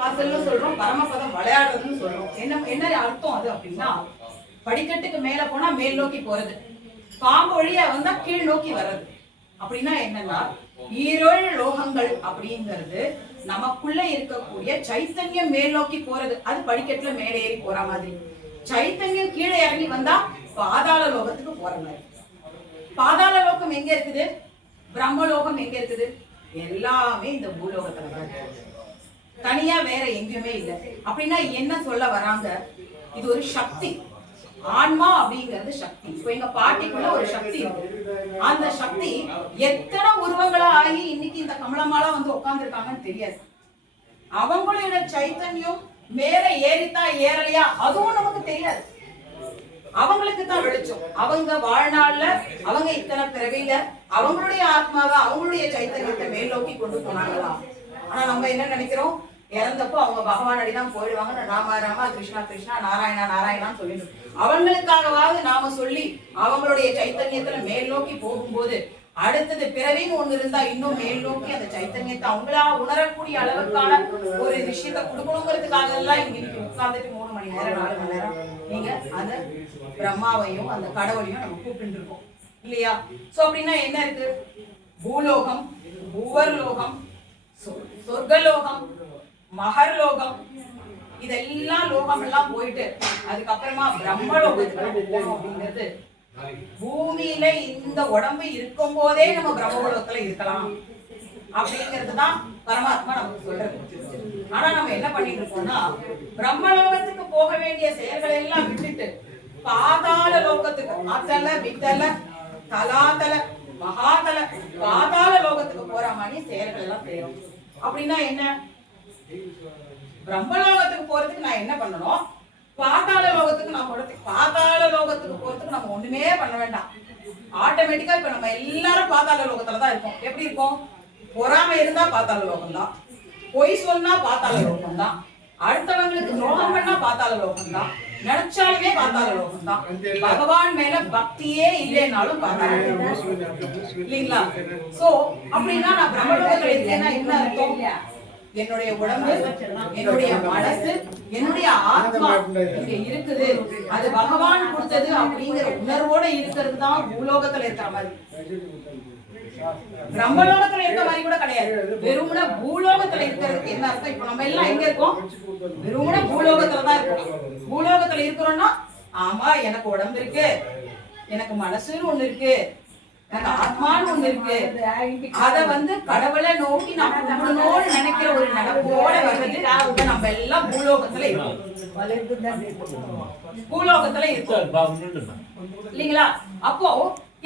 வாசல்னு சொல்றோம், பரமபதம் விளையாடுறதுன்னு சொல்றோம். என்ன அர்த்தம் அது அப்படின்னா, படிக்கட்டுக்கு மேல போனா மேல் நோக்கி போறது, பாம்பு வழியா வந்தா கீழ் நோக்கி வர்றது. அப்படின்னா என்னன்னா, ஈரேழு லோகங்கள் அப்படிங்கிறது நமக்குள்ள இருக்கக்கூடிய சைத்தன்யம் மேல் நோக்கி போறது. அது படிக்கட்டுல மேலே ஏறி போற மாதிரி, சைத்தன்யம் கீழே இறங்கி வந்தா பாதாள லோகத்துக்கு போற மாதிரி. பாதாள லோகம் எங்க இருக்குது? பிரம்மலோகம் எங்க இருக்குது? எல்லாமே இந்த பூலோகத்துல தான், தனியா வேற எங்கேயுமே இல்லை. அப்படின்னா என்ன சொல்ல வராங்க? இது ஒரு சக்தி. ஆன்மா அப்படிங்கிறது சக்தி. இப்ப எங்க பாட்டிக்குள்ள ஒரு சக்தி இருக்கு. அந்த சக்தி எத்தனை உருவங்களா ஆகி இன்னைக்கு இந்த கமலமாலா வந்து உட்கார்ந்து இருக்காங்கன்னு தெரியாது. அவங்களோட சைத்தன்யம் மேல ஏறித்தா ஏறலையா அதுவும் நமக்கு தெரியாது. அவங்களுக்கு தான் வெளிச்சம். அவங்க வாழ்நாள்ல அவங்க இத்தனை பிறவியில அவங்களுடைய ஆத்மாவை அவங்களுடைய சைத்தன்யத்தை மேல் நோக்கி கொண்டு போனாங்களா? ஆனா நம்ம என்ன நினைக்கிறோம்? இறந்தப்போ அவங்க பகவான் அடிதான் போயிடுவாங்க, ராமா ராமா கிருஷ்ணா கிருஷ்ணா நாராயணா நாராயணான்னு சொல்லிட்டு அவங்களுக்காகவாவது நாம சொல்லி அவங்களுடைய சைத்தன்யத்துல மேல் நோக்கி போகும்போது அடுத்தது பிறவின்னு ஒண்ணு இருந்தா இன்னும் மேல் நோக்கி அந்த சைத்தன்யத்தை அவங்களா உணரக்கூடிய அளவுக்கான ஒரு விஷயத்தை கொடுக்கணுங்கிறதுக்காக எல்லாம் இங்க உட்கார்ந்துட்டு 3 மணி நேரம் 4 மணி நேரம் நீங்க அந்த பிரம்மாவையும் அந்த கடவுளையும் நம்ம கூப்பிட்டு இருக்கோம் இல்லையா? சோ அப்படின்னா என்ன இருக்கு? பூலோகம், பூவர்லோகம், சொர்க்கலோகம், மகர்லோகம், இதெல்லாம் லோகம் எல்லாம் போயிட்டு அதுக்கப்புறமா பிரம்மலோகத்துக்கு போகணும். அப்படிங்கிறது பூமியில இந்த உடம்பு இருக்கும் போதே நம்ம பிரம்மலோகத்துல இருக்கலாம் அப்படிங்கிறதுதான் பரமாத்மா நமக்கு சொல்றது. ஆனா நம்ம என்ன பண்ணிட்டு இருக்கோம்னா, பிரம்மலோகத்துக்கு போக வேண்டிய செயல்களை எல்லாம் விட்டுட்டு பாதாள லோகத்துக்கு, அத்தல வித்தல தலாதல மகாதல பாதாள லோகத்துக்கு போற மாதிரி செயல்கள் எல்லாம் செய்யறோம். அப்படின்னா என்ன? பிரம்மலோகத்துக்கு போறதுக்கு நான் என்ன பண்ணணும்? பாதாள லோகத்துக்கு நான் போறதுக்கு, பாதாள லோகத்துக்கு போறதுக்கு நம்ம ஒண்ணுமே பண்ண வேண்டாம். ஆட்டோமேட்டிக்கா இப்ப நம்ம எல்லாரும் பாதாள லோகத்துலதான் இருக்கோம். எப்படி இருக்கோம்? பொறாமை இருந்தா பாதாள லோகம் தான், பொய் சொன்னா பாதாள லோகம் தான், அடுத்தவங்களுக்கு துரோகம் பண்ணா பாதாள லோகம் தான், நினைச்சாலுமே பாதாள லோகம் தான், பகவான் மேல பக்தியே இல்லைனாலும் பாதாள லோகம் இல்லைங்களா? சோ அப்படின்னா நான் பிரம்மலோகத்துல இருக்கேன்னா என்ன அர்த்தம்? என்னுடைய உடம்பு, என்னுடைய மனசு, என்னுடைய ஆத்மா இங்க இருக்குது, அது பகவான் கொடுத்தது அப்படிங்கிற உணர்வோட இருக்கிறது தான் பூலோகத்துல இருக்கிற மாதிரி. பிரம்மலோகத்துல இருக்க மாதிரி கூட கிடையாது. வெறுமன பூலோகத்துல இருக்கிறதுக்கு என்ன அர்த்தம்? இப்ப நம்ம எல்லாம் எங்க இருக்கோம்? வெறுமன பூலோகத்துல தான் இருக்கோம். பூலோகத்துல இருக்கிறோம்னா ஆமா எனக்கு உடம்பு இருக்கு, எனக்கு மனசுன்னு ஒண்ணு இருக்கு, எனக்கு ஆத்மான்னு ஒண்ணு இருக்கு, அத வந்து கடவுளை நோக்கி நான் கும்பிடணும்னு நினைக்கிற ஒரு நினைப்போட வர்றது நம்ம எல்லாம் பூலோகத்துல இருக்கோம். பூலோகத்துல இருக்கோம் இல்லைங்களா? அப்போ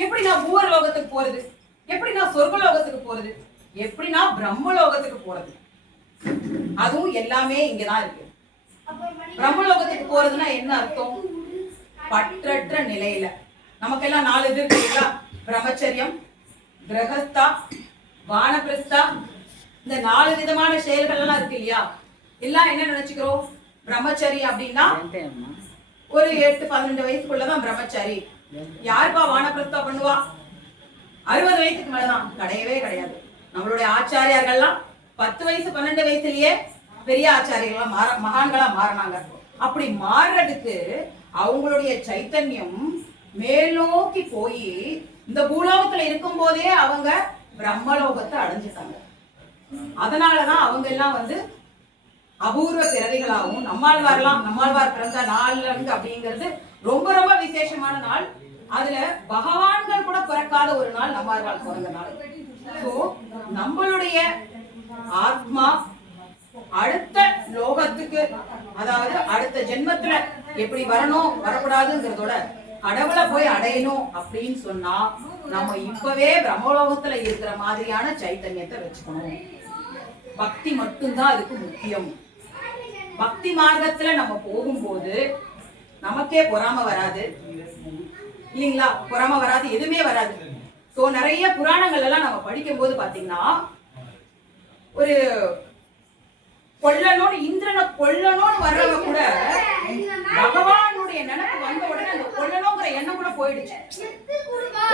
எப்படி நான் பூவர் லோகத்துக்கு போறது? எப்படி நான் சொர்க்கலோகத்துக்கு போறது? எப்படி நான் பிரம்மலோகத்துக்கு போறது? அதுவும் எல்லாமே இங்கதான் இருக்கு. பிரம்மலோகத்துக்கு போறதுன்னா என்ன அர்த்தம்? பற்றற்ற நிலையில நமக்கெல்லாம் 4 இது இருக்கு. பிரம்மச்சரியம், கிரகஸ்தா, வானப்பிரஸ்தா, இந்த 4 விதமான செயல்கள் எல்லாம் இருக்கு இல்லையா? எல்லாம் என்ன நினைச்சுக்கிறோம்? பிரம்மச்சரி அப்படின்னா ஒரு 8-12 வயசுக்குள்ளதான் பிரம்மச்சாரி. யாருப்பா வானப்பிரஸ்தா பண்ணுவா? 60 வயசுக்கு மேலதான். கிடையவே கிடையாது. நம்மளுடைய ஆச்சாரியார்கள்லாம் 10 வயசு 12 வயசுலயே பெரிய ஆச்சாரியர்களா மகான்களா மாறினாங்க. அப்படி மாறுறதுக்கு அவங்களுடைய சைத்தன்யம் மேலோக்கி போய் இந்த பூலோகத்துல இருக்கும் போதே அவங்க பிரம்மலோகத்தை அடைஞ்சிட்டாங்க. அதனாலதான் அவங்க எல்லாம் வந்து அபூர்வ பிறவிகளாகவும், நம்மாழ்வார் பிறந்த நாள் அப்படிங்கிறது ரொம்ப ரொம்ப விசேஷமான நாள். அதுல பகவான்கள் கூட பிறக்காத ஒரு நாள் நம்மாழ்வார் பிறந்த நாள். சோ நம்மளுடைய ஆத்மா அடுத்த லோகத்துக்கு, அதாவது அடுத்த ஜென்மத்துல எப்படி வரணும் வரக்கூடாதுங்கிறதோட கடவுளை போய் அடையணும் அப்படின்னு சொன்னா நம்ம இப்பவே பிரம்மலோகத்துல இருக்கிற மாதிரியான சைத்தன்யத்தை வச்சுக்கணும். பக்தி மட்டும்தான் அதுக்கு முக்கியம். பக்தி மார்க்கத்துல நம்ம போகும்போது நமக்கே பொறாம வராது இல்லைங்களா? பொறாம வராது, எதுவுமே வராது. சோ நிறைய புராணங்கள் எல்லாம் நம்ம படிக்கும் போது பாத்தீங்கன்னா, ஒரு கொல்லனோடு இந்திரனை கொல்லணும்னு வர்றவங்க கூட பகவானுடைய நினைப்பு வந்த உடனே அந்த கொல்லணுங்கிற எண்ணம் கூட போயிடுச்சு.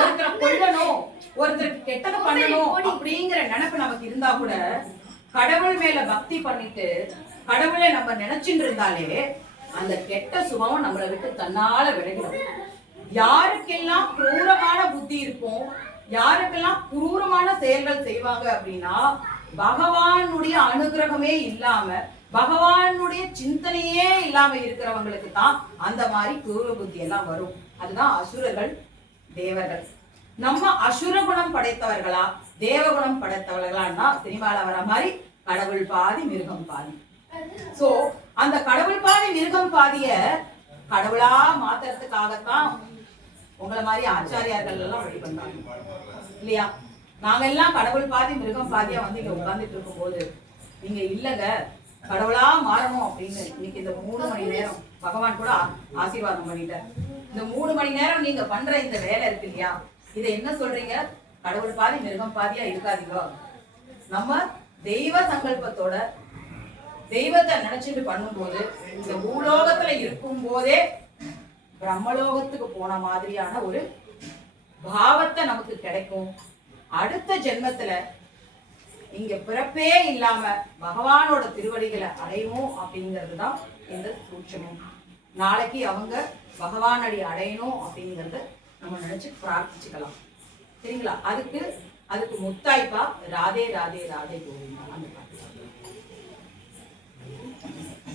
ஒருத்தரை கொல்லணும், ஒருத்தருக்கு கெட்டதை பண்ணணும் அப்படிங்கிற நினைப்பு நமக்கு இருந்தா கூட கடவுள் மேல பக்தி பண்ணிட்டு கடவுளை நம்ம நினைச்சுட்டு இருந்தாலே அந்த கெட்ட சுபாவம் நம்மளை விட்டு தன்னால விலகிடும். யாருக்கெல்லாம் குரூரமான புத்தி இருக்கும், யாருக்கெல்லாம் குரூரமான செயல்கள் செய்வாங்க அப்படின்னா பகவானுடைய அனுகிரகமே இல்லாம பகவானுடைய சிந்தனையே இல்லாம இருக்கிறவங்களுக்கு தான் அந்த மாதிரி குரூர புத்தி எல்லாம் வரும். அதுதான் அசுரர்கள் தேவர்கள். நம்ம அசுர குணம் படைத்தவர்களா தேவகுணம் படைத்தவர்களான்னா சினிமால வர மாதிரி கடவுள் பாதி மிருகம் பாதி. சோ அந்த கடவுள் பாதி மிருகம் பாதிய கடவுளா மாத்துறதுக்காகத்தான் உங்களை மாதிரி ஆச்சாரியார்கள் எல்லாம் வழி பண்றாங்க இல்லையா? நாங்க எல்லாம் கடவுள் பாதி மிருகம் பாதியா வந்து இங்க உட்கார்ந்துட்டு இருக்கும் போது நீங்க இல்லங்க கடவுளா மாறணும் அப்படின்னு இன்னைக்கு இந்த 3 மணி நேரம் பகவான் கூட ஆசீர்வாதம் பண்ணிட்டார். இந்த 3 மணி நேரம் நீங்க பண்ற இந்த வேலை இருக்கு இல்லையா, இதை என்ன சொல்றீங்க? கடவுள் பாதி மிருகம் பாதியா இருக்காதீங்க. நம்ம தெய்வ சங்கல்பத்தோட தெய்வத்தை நினைச்சிட்டு பண்ணும்போது இந்த பூலோகத்துல இருக்கும் போதே பிரம்மலோகத்துக்கு போன மாதிரியான ஒரு பாவத்தை நமக்கு கிடைக்கும். அடுத்த ஜென்மத்துல இங்க பிறப்பே இல்லாம பகவானோட திருவடிகளை அடையணும் அப்படிங்கிறது தான் இந்த சூட்சமம். நாளைக்கு அவங்க பகவானடி அடையணும் அப்படிங்கறத நம்ம நினைச்சு பிரார்த்திச்சுக்கலாம். சரிங்களா? அதுக்கு முத்தாய்ப்பா ராதே ராதே ராதே கோவிந்தா அந்த பாட்டு.